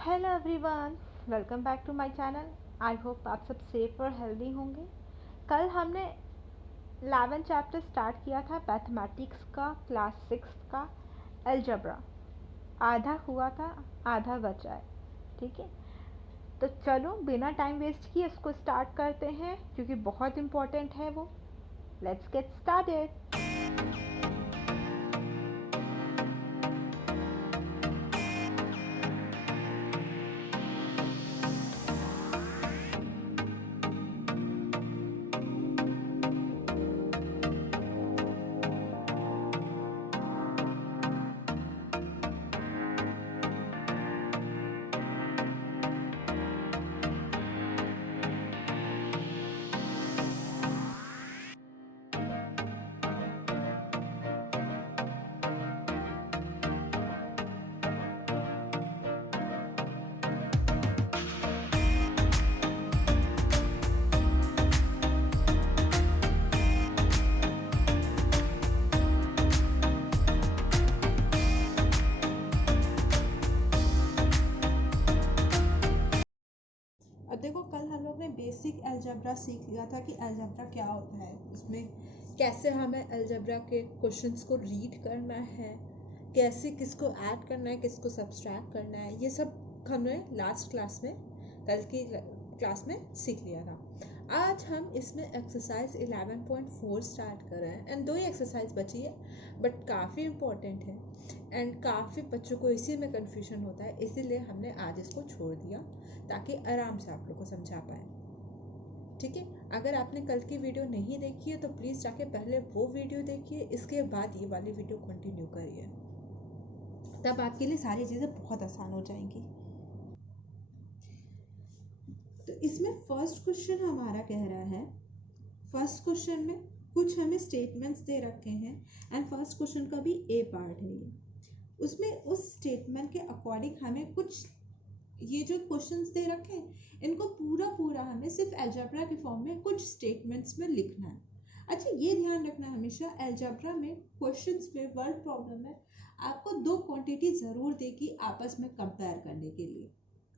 Hello everyone, welcome back to my channel. I hope आप सब safe और healthy होंगे। कल हमने 11 चैप्टर स्टार्ट किया था मैथमेटिक्स का, क्लास 6 का अलजेब्रा। आधा हुआ था, आधा बचा है। ठीक है, तो चलो बिना टाइम वेस्ट किए इसको स्टार्ट करते हैं क्योंकि बहुत इम्पोर्टेंट है वो। Let's get started. अब देखो, कल हम लोग ने बेसिक अलजेब्रा सीख लिया था कि अलजेब्रा क्या होता है, उसमें कैसे हमें अलजेब्रा के क्वेश्चंस को रीड करना है, कैसे किसको ऐड करना है, किसको सब्सट्रैक्ट करना है, ये सब हमने लास्ट क्लास में, कल की क्लास में सीख लिया था। आज हम इसमें एक्सरसाइज 11.4 स्टार्ट कर रहे हैं एंड दो ही एक्सरसाइज बची है, बट काफ़ी इम्पोर्टेंट है एंड काफ़ी बच्चों को इसी में कन्फ्यूजन होता है, इसीलिए हमने आज इसको छोड़ दिया ताकि आराम से आप लोग को समझा पाए। ठीक है, अगर आपने कल की वीडियो नहीं देखी है तो प्लीज़ जाके पहले वो वीडियो देखिए, इसके बाद ये वाली वीडियो कंटिन्यू करिए, तब आपके लिए सारी चीज़ें बहुत आसान हो जाएंगी। तो इसमें फर्स्ट क्वेश्चन हमारा कह रहा है, फर्स्ट क्वेश्चन में कुछ हमें स्टेटमेंट्स दे रखे हैं एंड फर्स्ट क्वेश्चन का भी ए पार्ट है ये। उसमें उस स्टेटमेंट के अकॉर्डिंग हमें कुछ, ये जो क्वेश्चंस दे रखे हैं इनको पूरा हमें सिर्फ अलजेब्रा के फॉर्म में कुछ स्टेटमेंट्स में लिखना है। अच्छा, ये ध्यान रखना हमेशा अलजेब्रा में क्वेश्चंस में वर्ड प्रॉब्लम में आपको दो क्वांटिटी जरूर देगी आपस में कंपेयर करने के लिए,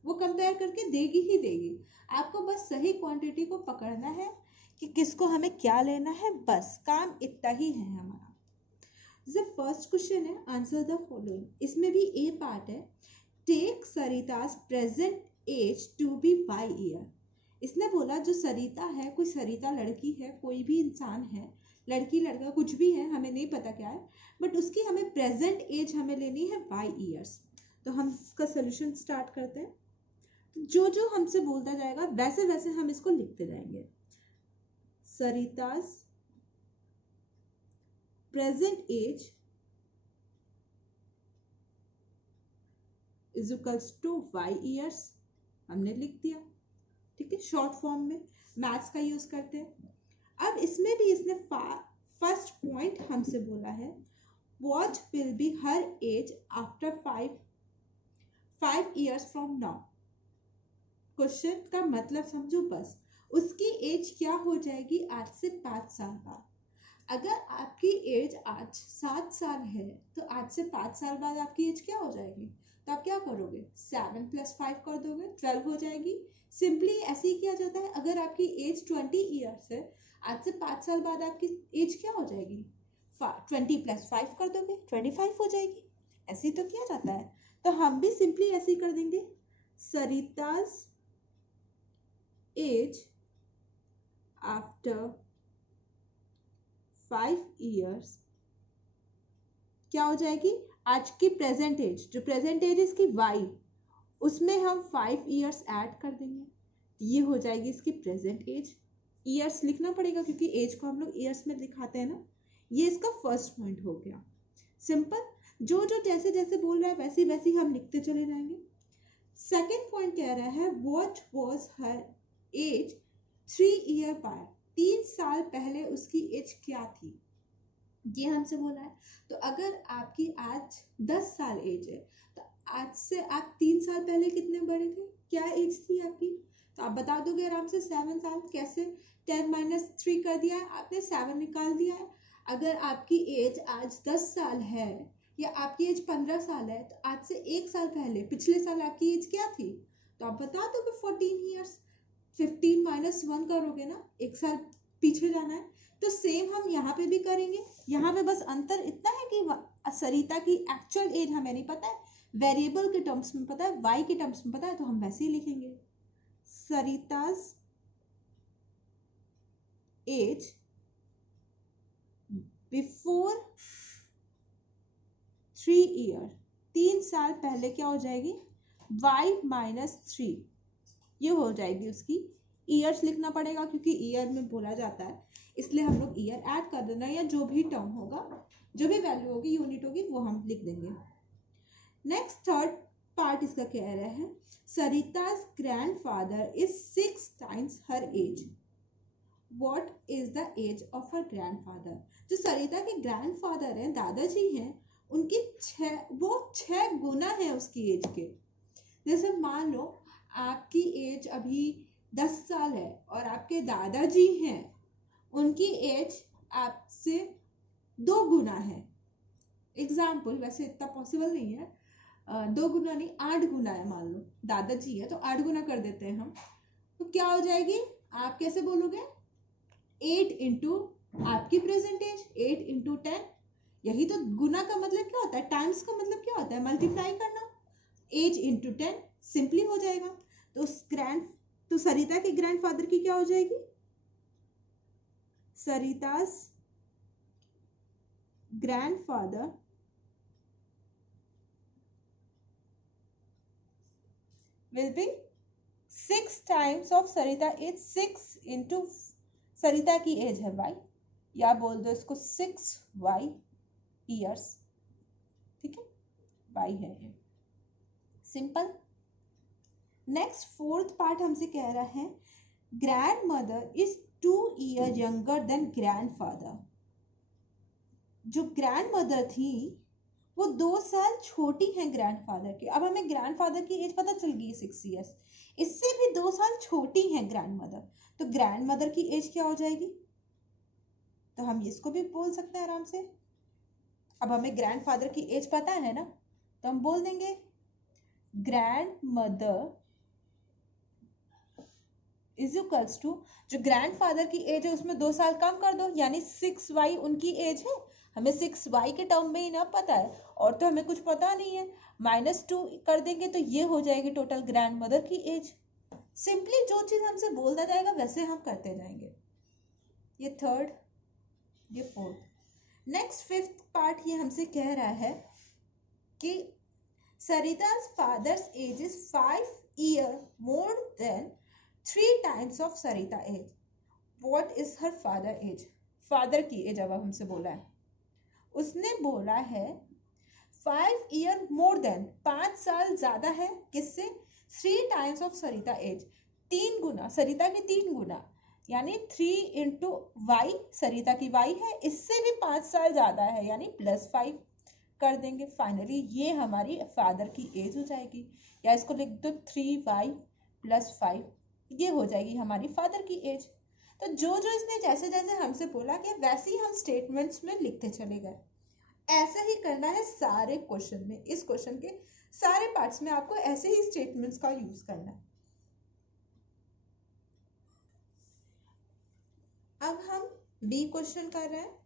वो कंपेयर करके देगी ही देगी। आपको बस सही क्वांटिटी को पकड़ना है कि किसको हमें क्या लेना है, बस काम इतना ही है हमारा। जब फर्स्ट क्वेश्चन है आंसर द फॉलोइंग, इसमें भी ए पार्ट है, टेक सरिता's present age to be 5 year. इसने बोला जो सरिता है, कोई सरिता लड़की है, कोई भी इंसान है, लड़की लड़का कुछ भी है, हमें नहीं पता क्या है, बट उसकी हमें प्रेजेंट एज हमें लेनी है 5 ईयर्स। तो हम इसका सोल्यूशन स्टार्ट करते हैं। तो जो जो हमसे बोलता जाएगा वैसे वैसे हम इसको लिखते जाएंगे। सरिता's present age is equals to 5 years, हमने लिख दिया। ठीक है, शॉर्ट फॉर्म में मैथ्स का यूज करते हैं। अब इसमें भी इसने फर्स्ट पॉइंट हमसे बोला है, what will be her age after 5 years from now. Question का मतलब समझो, बस उसकी एज क्या हो जाएगी आज से 5 साल बाद। अगर आपकी एज आज 7 साल है तो आज से 5 साल बाद आपकी एज क्या हो जाएगी, तो आप क्या करोगे, 7 + 5 कर दोगे, 12 हो जाएगी। सिंपली ऐसे ही किया जाता है। अगर आपकी एज 20 ईयर्स है, आज से 5 साल बाद आपकी एज क्या हो जाएगी, 20 + 5 कर दोगे, 25 हो जाएगी। ऐसे ही तो किया जाता है। तो हम भी सिंपली ऐसे ही कर देंगे, सरिता's एज आफ्टर 5 ईयर्स क्या हो जाएगी, आज की प्रेजेंट एज, जो प्रेजेंट एज इसकी y, उसमें हम 5 ईयर्स ऐड कर देंगे, ये हो जाएगी इसकी प्रेजेंट एज। ईयर्स लिखना पड़ेगा क्योंकि एज को हम लोग ईयर्स में दिखाते हैं ना। ये इसका फर्स्ट पॉइंट हो गया। सिंपल, जो जो जैसे जैसे बोल रहा है वैसे वैसे हम लिखते चले जाएंगे। सेकेंड पॉइंट कह रहा है, what was her age 3 year back, 3 साल पहले उसकी एज क्या थी, ये हमसे बोला है। तो अगर आपकी आज 10 साल एज है तो आज से आप 3 साल पहले कितने बड़े थे, क्या एज थी आपकी, तो आप बता दोगे आराम से 7 साल। कैसे, 10 - 3 कर दिया है आपने, 7 निकाल दिया है। अगर आपकी एज आज 10 साल है या आपकी एज 15 साल है, तो आज से 1 साल पहले पिछले साल आपकी एज क्या थी, तो आप बता दो कि 14 ईयर्स। 15 माइनस 1 करोगे ना, 1 साल पीछे जाना है। तो सेम हम यहाँ पे भी करेंगे। यहाँ पे बस अंतर इतना है कि सरिता की एक्चुअल एज हमें नहीं पता है, वेरिएबल के टर्म्स में पता है, वाई के टर्म्स में पता है, तो हम वैसे ही लिखेंगे सरिता's एज बिफोर 3 ईयर, 3 साल पहले क्या हो जाएगी, y माइनस 3, ये हो जाएगी उसकी। ईयर्स लिखना पड़ेगा क्योंकि ईयर में बोला जाता है, इसलिए हम लोग ईयर ऐड कर देना, या जो भी टर्म होगा, जो भी वैल्यू होगी, यूनिट होगी, वो हम लिख देंगे। नेक्स्ट थर्ड पार्ट इसका कह रहा है सरिता's grandfather is 6 times her age. What is the age of her grandfather. जो सरिता के ग्रैंडफादर हैं, दादाजी हैं, उनकी 6 गुना है उसकी एज के। जैसे मान लो आपकी एज अभी 10 साल है और आपके दादाजी हैं, उनकी एज आपसे 2 गुना है। एग्जाम्पल, वैसे इतना पॉसिबल नहीं है, 2 गुना नहीं, 8 गुना है। मान लो दादाजी है तो 8 गुना कर देते हैं हम, तो क्या हो जाएगी, आप कैसे बोलोगे, 8 इंटू आपकी प्रेजेंट एज, 8 इंटू 10। यही तो गुना का मतलब क्या होता है, टाइम्स का मतलब क्या होता है, मल्टीप्लाई करना। एज इंटू 10 सिंपली हो जाएगा। तो सरिता के ग्रैंडफादर की क्या हो जाएगी, Sarita's grandfather will be 6 times of Sarita age, 6 into सरिता की एज है y, या बोल दो इसको 6y ईयर्स, ठीक है, y है ये, सिंपल। नेक्स्ट फोर्थ पार्ट हमसे कह रहा है grand mother is 2 year younger than grandfather. जो ग्रैंड मदर थी वो 2 साल छोटी हैं ग्रैंडफादर के। अब हमें ग्रैंडफादर की एज पता चल गई 6 ईयर्स, इससे भी 2 साल छोटी हैं ग्रैंड मदर, तो ग्रैंड मदर की एज क्या हो जाएगी, तो हम इसको भी बोल सकते हैं आराम से। अब हमें ग्रैंडफादर की एज पता है ना, तो हम बोल देंगे grandmother is equals to, जो ग्रैंडफादर की एज है उसमें 2 साल कम कर दो, यानी 6y उनकी एज है, हमें 6y के टर्म में ही ना पता है, और तो हमें कुछ पता नहीं है, -2 कर देंगे तो ये हो जाएगी टोटल ग्रैंड मदर की एज। सिंपली जो चीज हमसे बोलता जाएगा वैसे हम करते जाएंगे। ये थर्ड, ये फोर्थ। नेक्स्ट फिफ्थ पार्ट ये हमसे कह रहा है कि Sarita's father's age is 5 year more than 3 times of Sarita age. What is her father age? Father की एज अब हमसे बोला है, उसने बोला है 5 year more than, 5 साल ज्यादा है किससे, 3 times of सरिता एज, 3 गुना, सरिता के 3 गुना, यानी 3 इंटू वाई, सरिता की वाई है, इससे भी 5 साल ज्यादा है, यानी +5 कर देंगे। फाइनली ये हमारी फादर की एज हो जाएगी, या इसको लिख दो 3y + 5, ये हो जाएगी हमारी फादर की एज। तो जो जो इसने जैसे जैसे हमसे बोला कि वैसे ही हम स्टेटमेंट्स में लिखते चले गए। ऐसे ही करना है सारे क्वेश्चन में, इस क्वेश्चन के सारे पार्ट्स में आपको ऐसे ही स्टेटमेंट्स का यूज करना है। अब हम बी क्वेश्चन कर रहे हैं।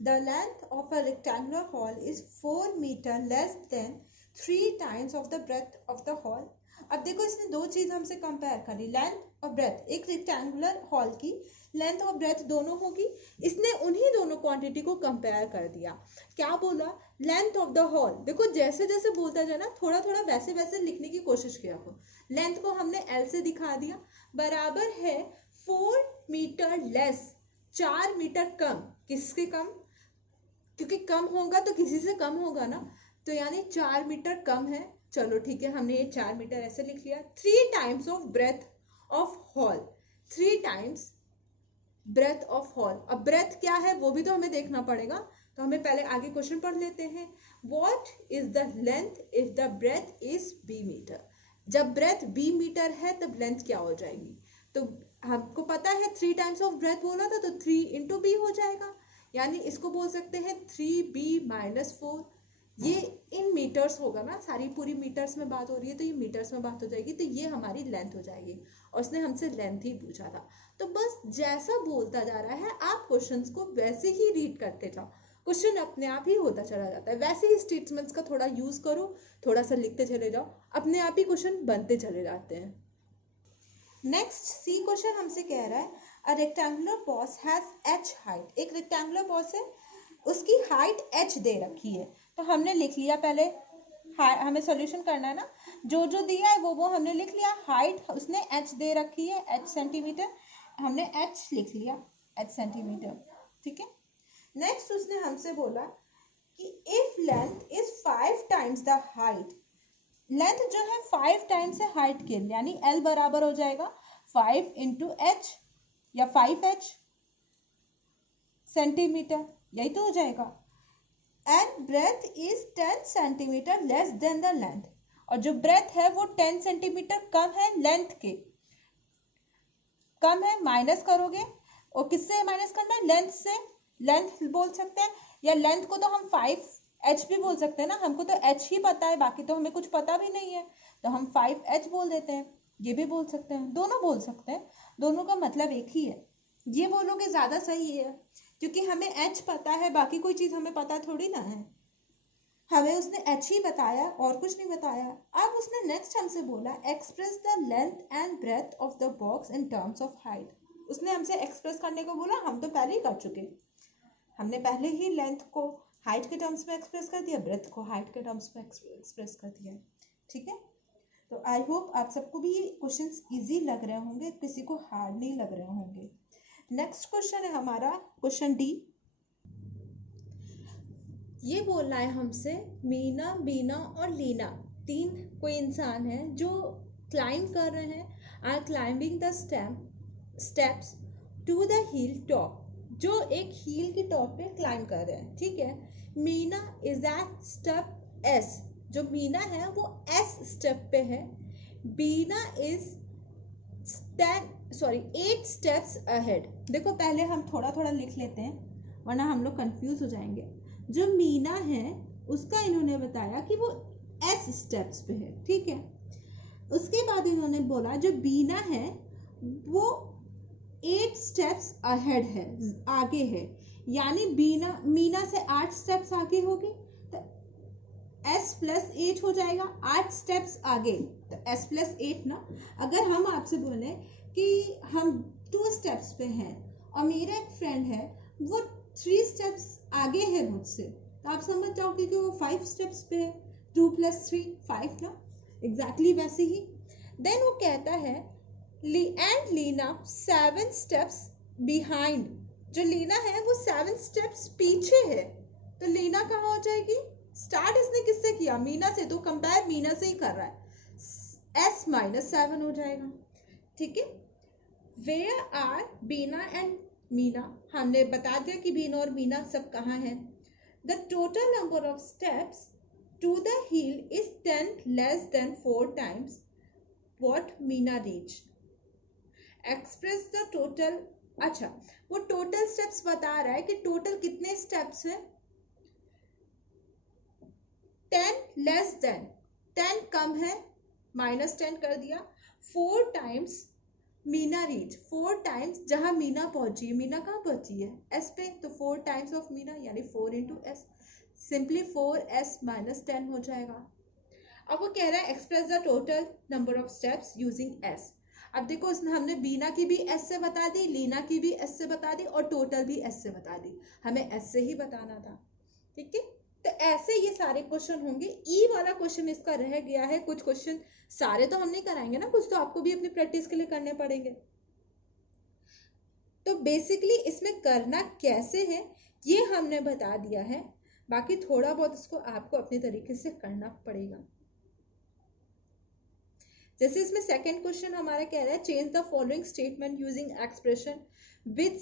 The length of a rectangular hall is 4 meter less than 3 times of the breadth of the hall. अब देखो इसने 2 चीज हमसे कंपेयर करी, लेंथ और ब्रेथ। एक रेक्टेंगुलर हॉल की लेंथ और ब्रेथ दोनों होगी, इसने उन्हीं दोनों क्वांटिटी को कंपेयर कर दिया। क्या बोला, लेंथ ऑफ द हॉल। देखो जैसे जैसे बोलता जाए ना, थोड़ा थोड़ा वैसे वैसे लिखने की कोशिश किया हो। लेंथ को हमने L से दिखा दिया, बराबर है 4 मीटर लेस, 4 मीटर कम। किसके कम, क्योंकि कम होगा तो किसी से कम होगा ना, तो यानी 4 मीटर कम है। चलो ठीक है, हमने ये 4 मीटर ऐसे लिख लिया। 3 times of breadth of hall, 3 times breadth of hall. अब ब्रेथ क्या है वो भी तो हमें देखना पड़ेगा, तो हमें पहले आगे क्वेश्चन पढ़ लेते हैं। What is the length if the breadth is b metre. जब ब्रेथ b मीटर है तब लेंथ क्या हो जाएगी, तो हमको पता है 3 टाइम्स ऑफ ब्रेथ बोला था, तो 3 इंटू b हो जाएगा, यानी इसको बोल सकते हैं 3b - 4, ये इन मीटर्स होगा ना, सारी पूरी मीटर्स में बात हो रही है तो ये मीटर्स में बात हो जाएगी, तो ये हमारी लेंथ हो जाएगी। और उसने हमसे लेंथ ही पूछा था। तो बस जैसा बोलता जा रहा है आप क्वेश्चंस को वैसे ही रीड करते जाओ, क्वेश्चन अपने आप ही होता चला जाता है। वैसे ही स्टेटमेंट्स का थोड़ा यूज करो, थोड़ा सा लिखते चले जाओ, अपने आप ही क्वेश्चन बनते चले जाते हैं। नेक्स्ट सी क्वेश्चन हमसे कह रहा है a rectangular box has h height. एक रेक्टेंगुलर बॉक्स है, उसकी हाइट h दे रखी है। तो हमने लिख लिया पहले, हमें सॉल्यूशन करना है ना, जो जो दिया है वो हमने लिख लिया। हाइट उसने h दे रखी है, h सेंटीमीटर, हमने h लिख लिया, h सेंटीमीटर, ठीक है। नेक्स्ट उसने हमसे बोला कि if length is 5 times the height, length जो है 5 टाइम्स है हाइट के, यानी L बराबर हो जाएगा 5 इंटू एच या 5h सेंटीमीटर, यही तो हो जाएगा। And breadth is 10 centimetre less than the length, और जो ब्रेथ है वो 10 सेंटीमीटर कम है लेंथ के, कम है, माइनस करोगे, और किससे माइनस करना है, लेंथ से। लेंथ बोल सकते हैं, या लेंथ को तो हम 5h भी बोल सकते हैं ना, हमको तो h ही पता है, बाकी तो हमें कुछ पता भी नहीं है, तो हम 5h बोल देते हैं, ये भी बोल सकते हैं, दोनों बोल सकते हैं, दोनों का मतलब एक ही है। ये बोलोगे ज्यादा सही है, क्योंकि हमें h पता है, बाकी कोई चीज हमें पता थोड़ी ना है, हमें उसने h ही बताया और कुछ नहीं बताया। अब उसने नेक्स्ट हमसे बोला express the length and breadth of the box in terms of height. उसने हमसे एक्सप्रेस करने को बोला, हम तो पहले ही कर चुके, हमने पहले ही लेंथ को हाइट के टर्म्स में एक्सप्रेस कर दिया, ब्रेथ को हाइट के टर्म्स में एक्सप्रेस कर दिया, ठीक है। तो आई होप आप सबको भी क्वेश्चंस इजी लग रहे होंगे, किसी को हार्ड नहीं लग रहे होंगे। नेक्स्ट क्वेश्चन है हमारा क्वेश्चन डी। ये बोल रहा है हमसे मीना, बीना और लीना, तीन कोई इंसान है जो क्लाइंब कर रहे हैं, are climbing the steps to the hill top, जो एक हिल की टॉप पे क्लाइंब कर रहे हैं, ठीक है। Meena is at step s, जो मीना है वो एस स्टेप पे है, बीना इज 8 स्टेप्स अहेड। देखो पहले हम थोड़ा थोड़ा लिख लेते हैं वरना हम लोग कंफ्यूज हो जाएंगे। जो मीना है उसका इन्होंने बताया कि वो एस स्टेप्स पे है, ठीक है। उसके बाद इन्होंने बोला जो बीना है वो 8 स्टेप्स अहेड है, आगे है, यानी मीना से 8 स्टेप्स आगे होगी, तो s प्लस 8 हो जाएगा, 8 स्टेप्स आगे, तो s प्लस 8 ना। अगर हम आपसे बोले कि हम 2 स्टेप्स पे हैं और मेरा एक फ्रेंड है वो 3 स्टेप्स आगे है मुझसे, तो आप समझ जाओगे कि वो 5 स्टेप्स पे है, 2 प्लस 3 5 ना, एग्जैक्टली वैसे ही। देन वो कहता है एंड लीना 7 स्टेप्स बिहाइंड, जो लीना है वो 7 स्टेप्स पीछे है, तो लीना कहाँ हो जाएगी, स्टार्ट इसने किससे किया, मीना से, तो कंपेयर मीना से ही कर रहा है, s माइनस 7 हो जाएगा, ठीक है। Where are Beena and Meena, हमने बता दिया कि बीना और मीना सब कहाँ हैं। The total number of steps to the hill is 10 less than 4 times what Meena reach, express the total. अच्छा, वो टोटल स्टेप्स बता रहा है कि टोटल कितने स्टेप्स हैं, 10 लेस देन, 10 कम है, माइनस 10 कर दिया, 4 टाइम्स मीना रीच, 4 टाइम्स जहां मीना पहुंची है, मीना कहाँ पहुंची है, एस पे, तो 4 टाइम्स ऑफ मीना यानी 4 into S, simply 4s minus 10 हो जाएगा। अब वो कह रहा है express the total number of steps using S. अब देखो उसने हमने बीना की भी एस से बता दी, लीना की भी एस से बता दी, और टोटल भी एस से बता दी, हमें एस से ही बताना था, ठीक है। तो ऐसे ये सारे क्वेश्चन होंगे। ई वाला क्वेश्चन इसका रह गया है, कुछ क्वेश्चन सारे तो हम नहीं कराएंगे ना, कुछ तो आपको भी अपनी प्रैक्टिस के लिए करने पड़ेंगे। तो बेसिकली इसमें करना कैसे है ये हमने बता दिया है, बाकी थोड़ा बहुत इसको आपको अपने तरीके से करना पड़ेगा। जैसे इसमें सेकंड क्वेश्चन हमारा कह रहा है change the following statement using expression with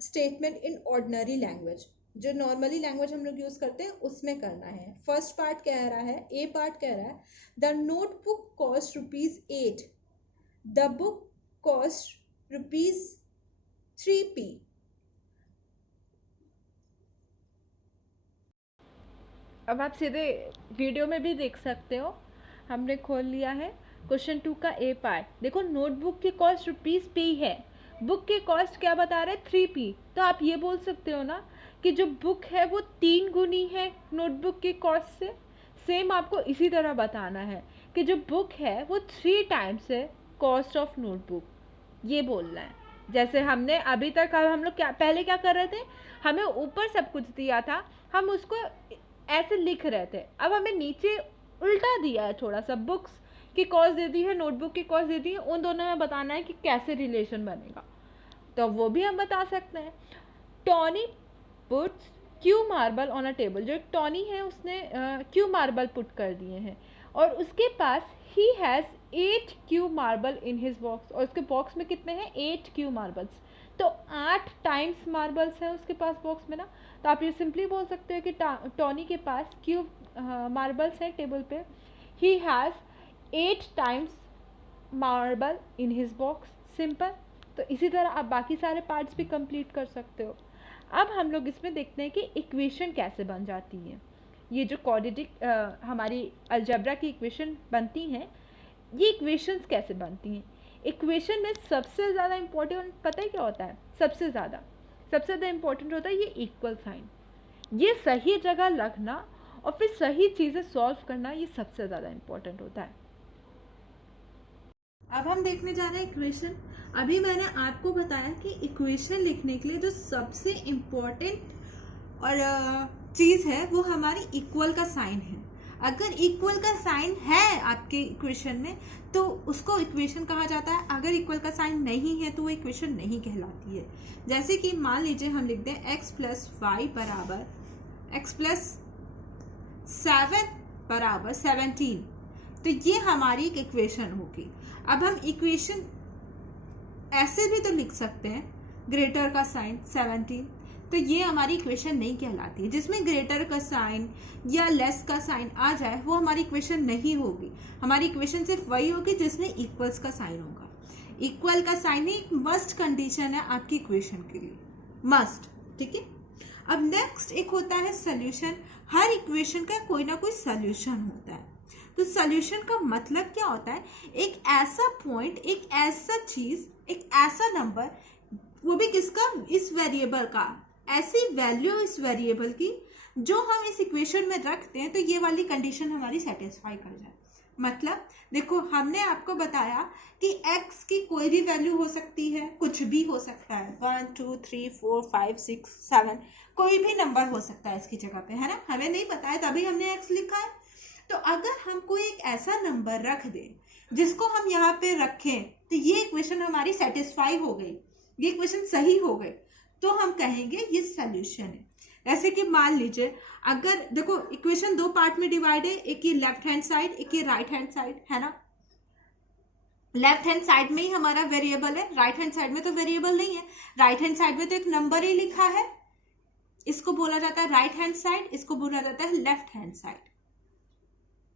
statement in ordinary language, जो नॉर्मली लैंग्वेज हम लोग यूज करते हैं उसमें करना है। फर्स्ट पार्ट कह रहा है, ए पार्ट कह रहा है the notebook cost ₹8, the book cost ₹3p। अब आप सीधे वीडियो में भी देख सकते हो, हमने खोल लिया है क्वेश्चन 2 का ए पार्ट। देखो नोटबुक की कॉस्ट ₹P है, बुक की कॉस्ट क्या बता रहे हैं 3P। तो आप ये बोल सकते हो ना कि जो बुक है वो 3 गुनी है नोटबुक की कॉस्ट से। सेम आपको इसी तरह बताना है कि जो बुक है वो 3 टाइम्स है कॉस्ट ऑफ नोटबुक, ये बोलना है। जैसे हमने अभी तक हम लोग पहले क्या कर रहे थे, हमें ऊपर सब कुछ दिया था, हम उसको ऐसे लिख रहे थे। अब हमें नीचे उल्टा दिया है थोड़ा सा, बुक्स की कॉस्ट दे दी है, नोटबुक की कॉस्ट दे दी है, उन दोनों में बताना है कि कैसे रिलेशन बनेगा, तो वो भी हम बता सकते हैं। Tony puts q marble on a table, जो एक टॉनी है उसने क्यू मार्बल पुट कर दिए हैं और उसके पास ही has 8 cue marble in his box, और उसके बॉक्स में कितने हैं 8 क्यू मार्बल्स, तो 8 टाइम्स मार्बल्स हैं उसके पास बॉक्स में ना। तो आप ये सिंपली बोल सकते हो कि टॉनी के पास क्यू मार्बल्स हैं टेबल पे, ही has 8 times marble in his box, simple. तो इसी तरह आप बाकी सारे पार्ट्स भी कंप्लीट कर सकते हो। अब हम लोग इसमें देखते हैं कि इक्वेशन कैसे बन जाती है। ये जो क्वाड्रेटिक हमारी अलजेब्रा की इक्वेशन बनती हैं, ये इक्वेशंस कैसे बनती हैं। इक्वेशन में सबसे ज़्यादा इम्पोर्टेंट पता है क्या होता है, सबसे ज़्यादा इम्पोर्टेंट होता है ये इक्वल साइन। ये सही जगह लगना और फिर सही चीज़ें सॉल्व करना, ये सबसे ज़्यादा इम्पोर्टेंट होता है। अब हम देखने जा रहे हैं इक्वेशन। अभी मैंने आपको बताया कि इक्वेशन लिखने के लिए जो सबसे इम्पोर्टेंट और चीज़ है वो हमारी इक्वल का साइन है। अगर इक्वल का साइन है आपके इक्वेशन में तो उसको इक्वेशन कहा जाता है, अगर इक्वल का साइन नहीं है तो वो इक्वेशन नहीं कहलाती है। जैसे कि मान लीजिए हम लिख दें x प्लस वाई बराबर x प्लस 7 बराबर 17, तो ये हमारी एक इक्वेशन होगी। अब हम इक्वेशन ऐसे भी तो लिख सकते हैं, ग्रेटर का साइन 17, तो ये हमारी इक्वेशन नहीं कहलाती है। जिसमें ग्रेटर का साइन या लेस का साइन आ जाए वो हमारी इक्वेशन नहीं होगी। हमारी इक्वेशन सिर्फ वही होगी जिसमें इक्वल्स का साइन होगा। इक्वल का साइन ही एक मस्ट कंडीशन है आपकी इक्वेशन के लिए, मस्ट, ठीक है। अब नेक्स्ट एक होता है सोल्यूशन। हर इक्वेशन का कोई ना कोई सोल्यूशन होता है। तो सोल्यूशन का मतलब क्या होता है, एक ऐसा पॉइंट, एक ऐसा चीज, एक ऐसा नंबर, वो भी किसका, इस वेरिएबल का, ऐसी वैल्यू इस वेरिएबल की जो हम इस इक्वेशन में रखते हैं तो ये वाली कंडीशन हमारी सेटिस्फाई कर जाए। मतलब देखो हमने आपको बताया कि x की कोई भी वैल्यू हो सकती है, कुछ भी हो सकता है, 1 2 3 4 5 6 7, कोई भी नंबर हो सकता है इसकी जगह पे, है ना। हमें नहीं पता है तभी हमने x लिखा है। तो अगर हम कोई एक ऐसा नंबर रख दें जिसको हम यहाँ पे रखें तो ये इक्वेशन हमारी सेटिस्फाई हो गई, ये इक्वेशन सही हो गई, तो हम कहेंगे ये सॉल्यूशन है। जैसे कि मान लीजिए अगर देखो इक्वेशन दो पार्ट में डिवाइड है, एक ये लेफ्ट हैंड साइड, एक ये राइट हैंड साइड, है ना। लेफ्ट हैंड साइड में ही हमारा वेरिएबल है, राइट हैंड साइड में तो वेरिएबल नहीं है। राइट हैंड साइड में तो एक नंबर ही लिखा है, इसको बोला जाता है राइट हैंड साइड, इसको बोला जाता है लेफ्ट हैंड साइड।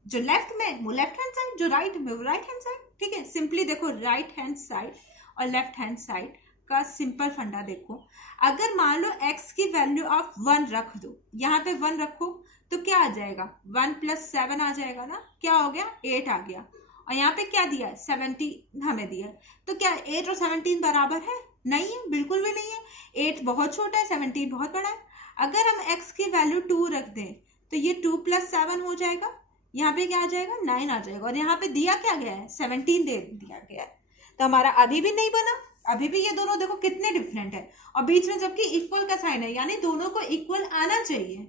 जो लेफ्ट में वो लेफ्ट हैंड साइड, जो राइट में वो राइट हैंड साइड, ठीक है। सिंपली देखो राइट हैंड साइड और लेफ्ट हैंड साइड का सिंपल फंडा देखो। अगर मान लो x की वैल्यू आप 1 रख दो, यहाँ पे 1 रखो तो क्या आ जाएगा, 1 प्लस 7 आ जाएगा ना, क्या हो गया 8 आ गया। और यहाँ पे क्या दिया है 17 हमें दिया है, तो क्या 8 और 17 बराबर है, नहीं है, बिल्कुल भी नहीं है। 8 बहुत छोटा है, 17 बहुत बड़ा है। अगर हम x की वैल्यू 2 रख दें तो ये 2 प्लस 7 हो जाएगा, यहाँ पे क्या आ जाएगा 9 आ जाएगा, और यहाँ पे दिया क्या गया है 17 दे दिया गया है। तो हमारा अभी भी नहीं बना, अभी भी ये दोनों देखो कितने डिफरेंट है, और बीच में जबकि इक्वल का साइन है, यानी दोनों को इक्वल आना चाहिए।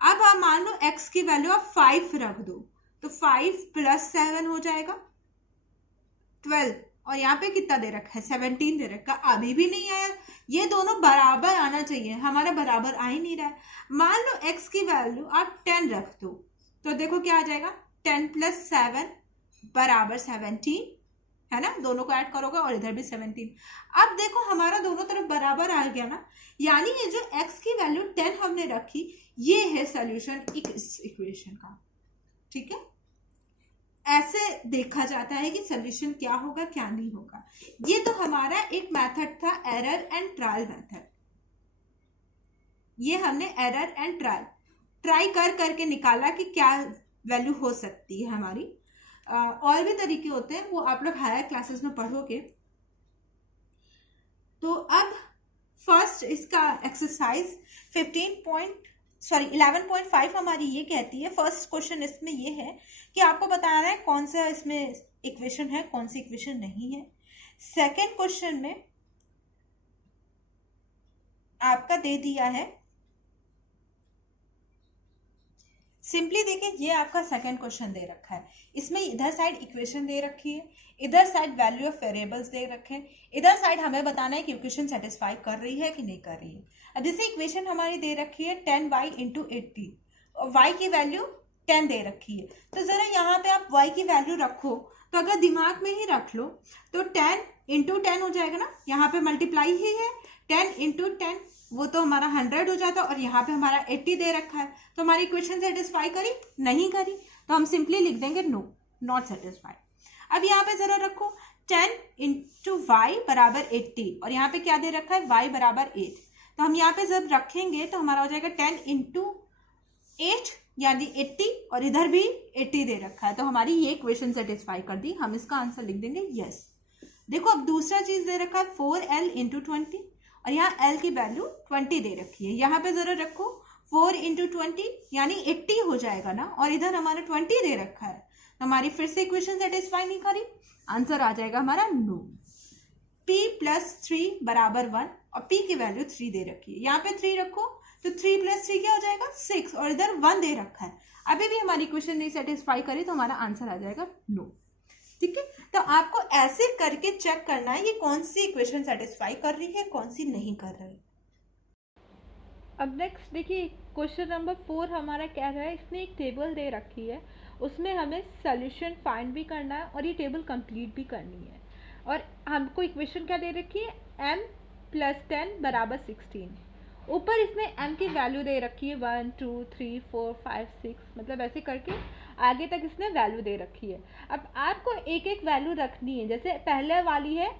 अब आप मान लो x की वैल्यू आप 5 रख दो तो 5 प्लस 7 हो जाएगा 12, और यहाँ पे कितना दे रखा है 17 दे रखा, अभी भी नहीं आया। ये दोनों बराबर आना चाहिए, हमारा बराबर आ ही नहीं रहा है। मान लो x की वैल्यू आप 10 रख दो तो देखो क्या आ जाएगा, 10 प्लस 7 बराबर 17, है ना, दोनों को ऐड करोगे और इधर भी 17। अब देखो हमारा दोनों तरफ बराबर आ गया ना, यानी ये जो x की वैल्यू 10 हमने रखी, ये है सॉल्यूशन इस इक्वेशन का, ठीक है। ऐसे देखा जाता है कि सॉल्यूशन क्या होगा क्या नहीं होगा। ये तो हमारा एक मेथड था, एरर एंड ट्रायल मेथड। ये हमने एरर एंड ट्रायल ट्राई कर करके निकाला कि क्या वैल्यू हो सकती है हमारी। और भी तरीके होते हैं, वो आप लोग हायर क्लासेस में पढ़ोगे। तो अब फर्स्ट इसका एक्सरसाइज 11.5 हमारी ये कहती है, फर्स्ट क्वेश्चन इसमें ये है कि आपको बताना है कौन सा इसमें इक्वेशन है, कौन सी इक्वेशन नहीं है। सेकेंड क्वेश्चन में आपका दे दिया है, सिंपली देखिए ये आपका सेकंड क्वेश्चन दे रखा है, इसमें इधर साइड इक्वेशन दे रखी है, इधर साइड वैल्यू ऑफ वेरिएबल्स दे रखे हैं, इधर साइड हमें बताना है कि इक्वेशन सेटिस्फाई कर रही है कि नहीं कर रही है। अब जैसे इक्वेशन हमारी दे रखी है 10y इंटू 80 और y की वैल्यू 10 दे रखी है, तो जरा यहाँ पे आप y की वैल्यू रखो, तो अगर दिमाग में ही रख लो तो 10 इंटू 10 हो जाएगा ना, यहाँ पे मल्टीप्लाई ही है, 10 इंटू 10 वो तो हमारा 100 हो जाता, और यहाँ पे हमारा 80 दे रखा है, तो हमारी इक्वेशन सेटिस्फाई करी नहीं करी, तो हम सिंपली लिख देंगे नो, नॉट सेटिस्फाई। अब यहाँ पे जरा रखो 10 इंटू वाई बराबर 80 और यहाँ पे क्या दे रखा है y बराबर 8, तो हम यहाँ पे जब रखेंगे तो हमारा हो जाएगा 10 इंटू 8 यानी 80 और इधर भी 80 दे रखा है, तो हमारी ये इक्वेशन सेटिस्फाई कर दी, हम इसका आंसर लिख देंगे यस। देखो अब दूसरा चीज दे रखा है 4l इंटू 20 और यहाँ l की वैल्यू 20 दे रखी है, यहाँ पे जरा रखो 4 इंटू 20 यानी 80 हो जाएगा ना, और इधर हमारा 20 दे रखा है, तो हमारी फिर से इक्वेशन सेटिस्फाई नहीं करी, आंसर आ जाएगा हमारा नो। p प्लस 3 बराबर 1 और p की वैल्यू 3 दे रखी है, यहाँ पे 3 रखो तो 3 प्लस 3 क्या हो जाएगा 6 और इधर 1 दे रखा है, अभी भी हमारी इक्वेशन नहीं सेटिस्फाई करी, तो हमारा आंसर आ जाएगा नो। ठीक है, तो आपको ऐसे करके चेक करना है ये कौन सी इक्वेशन सेटिस्फाई कर रही है, कौन सी नहीं कर रही। अब नेक्स्ट देखिए क्वेश्चन नंबर 4 हमारा क्या है, इसने एक टेबल दे रखी है, उसमें हमें सोल्यूशन फाइंड भी करना है और ये टेबल कंप्लीट भी करनी है, और हमको इक्वेशन क्या दे रखी है m प्लस 10 बराबर 16, ऊपर इसने m की वैल्यू दे रखी है 1 2 3 4 5 6, मतलब ऐसे करके आगे तक इसने वैल्यू दे रखी है। अब आपको एक एक वैल्यू रखनी है, जैसे पहले वाली है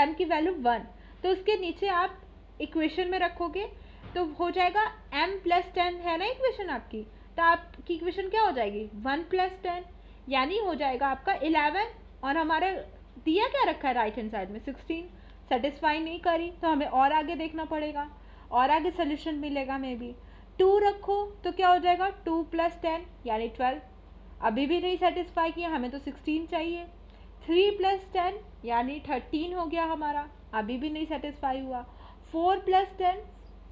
m की वैल्यू 1, तो उसके नीचे आप इक्वेशन में रखोगे तो हो जाएगा m प्लस 10 है ना इक्वेशन आपकी, तो आपकी इक्वेशन क्या हो जाएगी 1 प्लस 10 यानी हो जाएगा आपका 11, और हमारा दिया क्या रखा है राइट हैंड साइड में 16, सेटिस्फाई नहीं करी तो हमें और आगे देखना पड़ेगा, और आगे सोल्यूशन मिलेगा मे बी। 2 रखो तो क्या हो जाएगा 2 प्लस 10 यानी 12, अभी भी नहीं सेटिस्फाई किया, हमें तो 16 चाहिए। 3 प्लस 10 यानी 13 हो गया हमारा, अभी भी नहीं सेटिस्फाई हुआ। 4 प्लस 10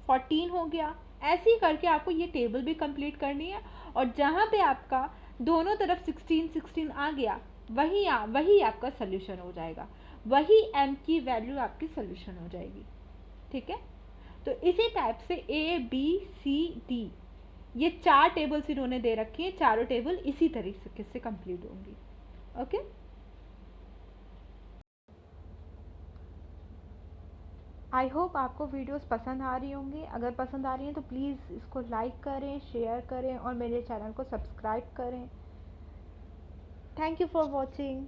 14 हो गया। ऐसे ही करके आपको ये टेबल भी कंप्लीट करनी है, और जहाँ पे आपका दोनों तरफ 16 16 आ गया वही आपका सोल्यूशन हो जाएगा, वही m की वैल्यू आपकी सोल्यूशन हो जाएगी। ठीक है, तो इसी टाइप से a b c d ये 4 टेबल्स इन्होंने दे रखी हैं, चारों टेबल इसी तरीके से कंप्लीट होंगी। ओके, आई होप आपको वीडियोस पसंद आ रही होंगी, अगर पसंद आ रही हैं तो प्लीज़ इसको लाइक करें, शेयर करें और मेरे चैनल को सब्सक्राइब करें। Thank you for watching.